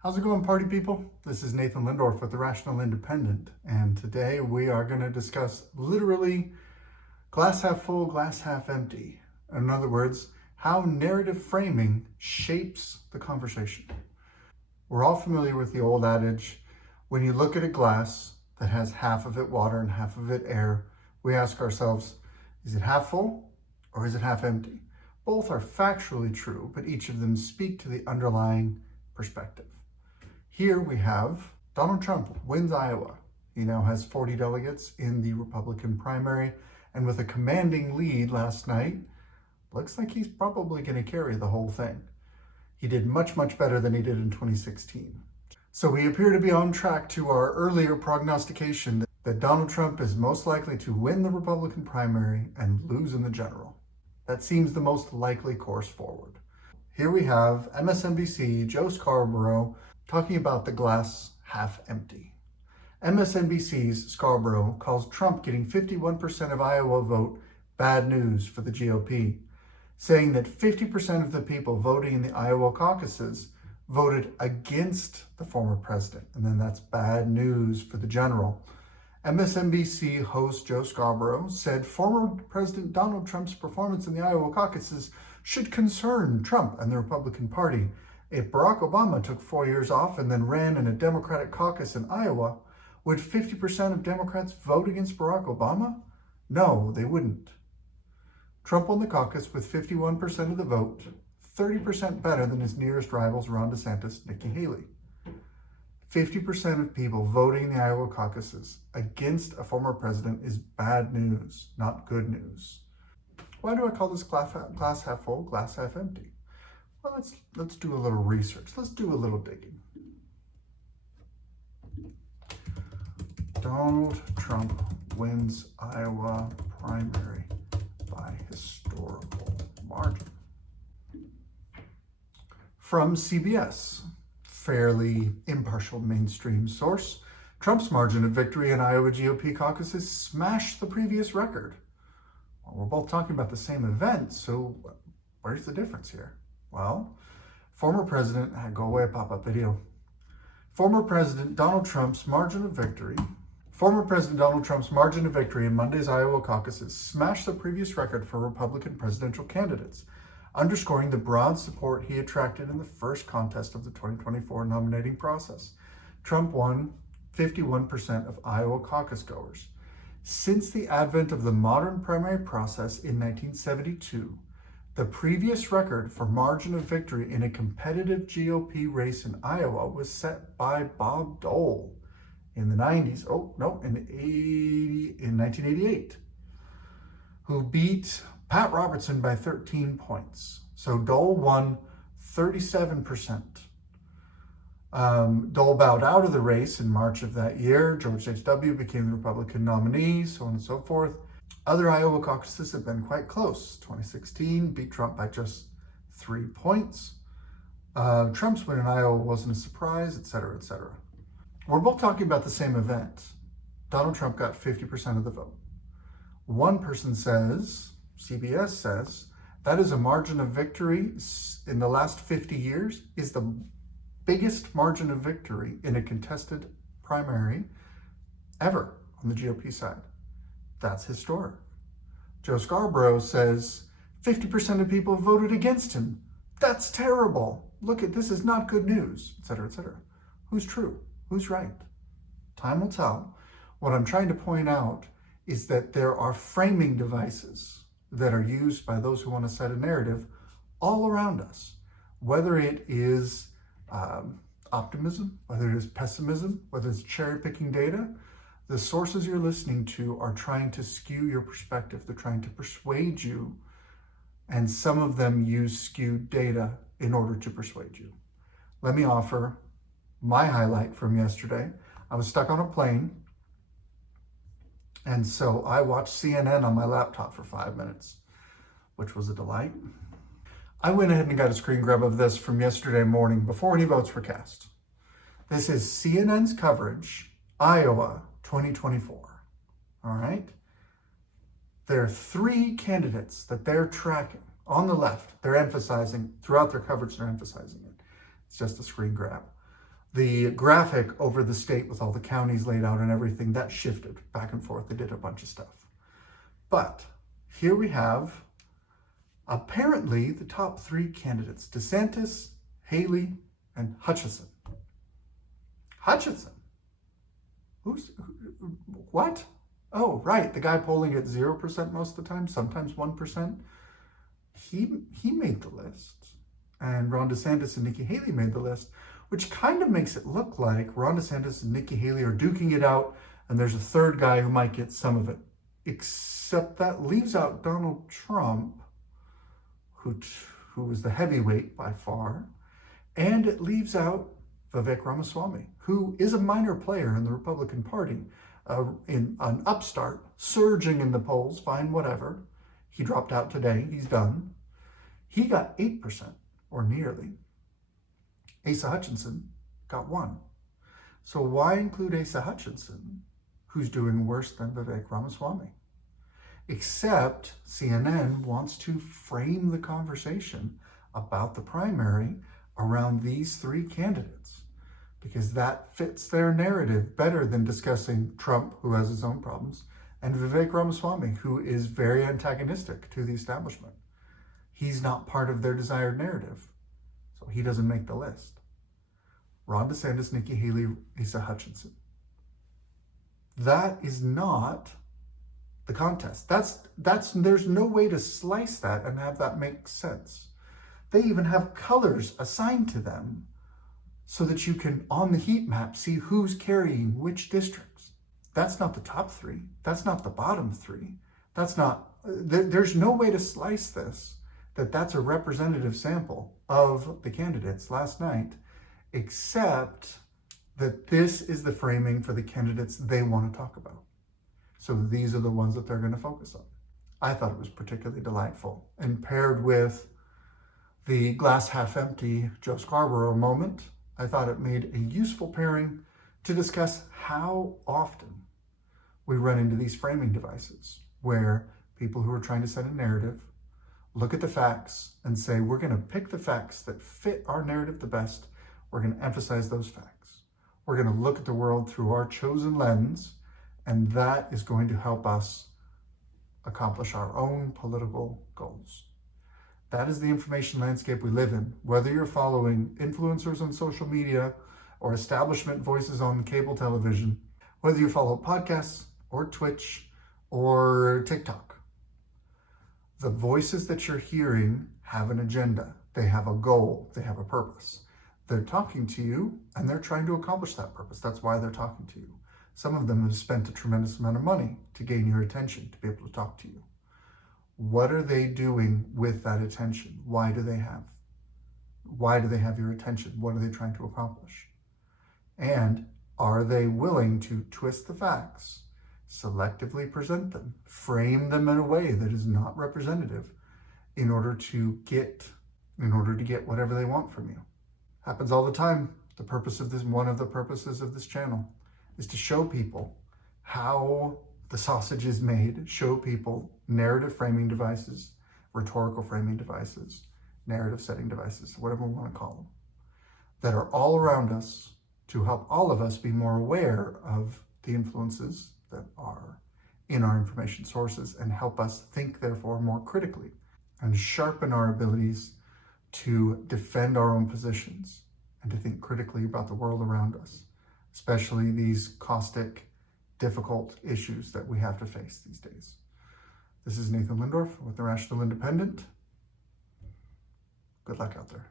How's it going, party people? This is Nathan Lindorf with the Rational Independent, and today we are going to discuss literally glass half full, glass half empty. In other words, how narrative framing shapes the conversation. We're all familiar with the old adage, when you look at a glass that has half of it water and half of it air, we ask ourselves, is it half full or is it half empty? Both are factually true, but each of them speak to the underlying perspective. Here we have Donald Trump wins Iowa. He now has 40 delegates in the Republican primary, and with a commanding lead last night, looks like he's probably going to carry the whole thing. He did much, much better than he did in 2016. So we appear to be on track to our earlier prognostication that Donald Trump is most likely to win the Republican primary and lose in the general. That seems the most likely course forward. Here we have MSNBC, Joe Scarborough, talking about the glass half empty. MSNBC's Scarborough calls Trump getting 51% of Iowa vote bad news for the GOP, saying that 50% of the people voting in the Iowa caucuses voted against the former president, and then that's bad news for the general. MSNBC host Joe Scarborough said former President Donald Trump's performance in the Iowa caucuses should concern Trump and the Republican Party. If Barack Obama took 4 years off and then ran in a Democratic caucus in Iowa, would 50% of Democrats vote against Barack Obama? No, they wouldn't. Trump won the caucus with 51% of the vote, 30% better than his nearest rivals Ron DeSantis, Nikki Haley. 50% of people voting in the Iowa caucuses against a former president is bad news, not good news. Why do I call this glass half full, glass half empty? Well, let's do a little research. Let's do a little digging. Donald Trump wins Iowa primary by historical margin. From CBS, fairly impartial mainstream source, Trump's margin of victory in Iowa GOP caucuses smashed the previous record. Well, we're both talking about the same event, so where's the difference here? Well, former President pop-up video. Former President Donald Trump's margin of victory in Monday's Iowa caucuses smashed the previous record for Republican presidential candidates, underscoring the broad support he attracted in the first contest of the 2024 nominating process. Trump won 51% of Iowa caucus goers. Since the advent of the modern primary process in 1972, the previous record for margin of victory in a competitive GOP race in Iowa was set by Bob Dole in the 90s. In 1988, who beat Pat Robertson by 13 points. So Dole won 37%. Dole bowed out of the race in March of that year. George H.W. became the Republican nominee, so on and so forth. Other Iowa caucuses have been quite close. 2016 beat Trump by just 3 points. Trump's win in Iowa wasn't a surprise, etc., etc. We're both talking about the same event. Donald Trump got 50% of the vote. One person says, CBS says, that is a margin of victory in the last 50 years, is the biggest margin of victory in a contested primary ever on the GOP side. That's historic. Joe Scarborough says 50% of people voted against him. That's terrible. Look at this is not good news, etc., etc. Who's true? Who's right? Time will tell. What I'm trying to point out is that there are framing devices that are used by those who want to set a narrative all around us, whether it is optimism, whether it is pessimism, whether it's cherry-picking data. The sources you're listening to are trying to skew your perspective. They're trying to persuade you, and some of them use skewed data in order to persuade you. Let me offer my highlight from yesterday. I was stuck on a plane, and so I watched CNN on my laptop for 5 minutes, which was a delight. I went ahead and got a screen grab of this from yesterday morning before any votes were cast. This is CNN's coverage, Iowa 2024. All right? There are 3 candidates that they're tracking on the left. They're emphasizing, throughout their coverage, they're emphasizing it. It's just a screen grab. The graphic over the state with all the counties laid out and everything, that shifted back and forth. They did a bunch of stuff. But here we have apparently the top 3 candidates: DeSantis, Haley, and Hutchinson. Hutchinson? What? Oh, right, the guy polling at 0% most of the time, sometimes 1%. He made the list. And Ron DeSantis and Nikki Haley made the list, which kind of makes it look like Ron DeSantis and Nikki Haley are duking it out, and there's a third guy who might get some of it. Except that leaves out Donald Trump, who was the heavyweight by far, and it leaves out Vivek Ramaswamy, who is a minor player in the Republican Party, in an upstart, surging in the polls, fine, whatever. He dropped out today, he's done. He got 8%, or nearly. Asa Hutchinson got 1%. So why include Asa Hutchinson, who's doing worse than Vivek Ramaswamy? Except CNN wants to frame the conversation about the primary around these 3 candidates, because that fits their narrative better than discussing Trump, who has his own problems, and Vivek Ramaswamy, who is very antagonistic to the establishment. He's not part of their desired narrative, so he doesn't make the list. Ron DeSantis, Nikki Haley, Asa Hutchinson. That is not the contest. There's no way to slice that and have that make sense. They even have colors assigned to them so that you can, on the heat map, see who's carrying which districts. That's not the top 3. That's not the bottom 3. There's no way to slice this, that's a representative sample of the candidates last night, except that this is the framing for the candidates they want to talk about. So these are the ones that they're going to focus on. I thought it was particularly delightful, and paired with the glass half empty Joe Scarborough moment, I thought it made a useful pairing to discuss how often we run into these framing devices where people who are trying to set a narrative look at the facts and say, we're going to pick the facts that fit our narrative the best. We're going to emphasize those facts. We're going to look at the world through our chosen lens, and that is going to help us accomplish our own political goals. That is the information landscape we live in. Whether you're following influencers on social media or establishment voices on cable television, whether you follow podcasts or Twitch or TikTok, the voices that you're hearing have an agenda. They have a goal. They have a purpose. They're talking to you and they're trying to accomplish that purpose. That's why they're talking to you. Some of them have spent a tremendous amount of money to gain your attention, to be able to talk to you. What are they doing with that attention? Why do they have your attention? What are they trying to accomplish? And are they willing to twist the facts, selectively present them, frame them in a way that is not representative in order to get whatever they want from you? Happens all the time. One of the purposes of this channel is to show people how the sausage is made, show people narrative framing devices, rhetorical framing devices, narrative setting devices, whatever we want to call them, that are all around us to help all of us be more aware of the influences that are in our information sources and help us think, therefore, more critically and sharpen our abilities to defend our own positions and to think critically about the world around us, especially these caustic, difficult issues that we have to face these days. This is Nathan Lindorf with The Rational Independent. Good luck out there.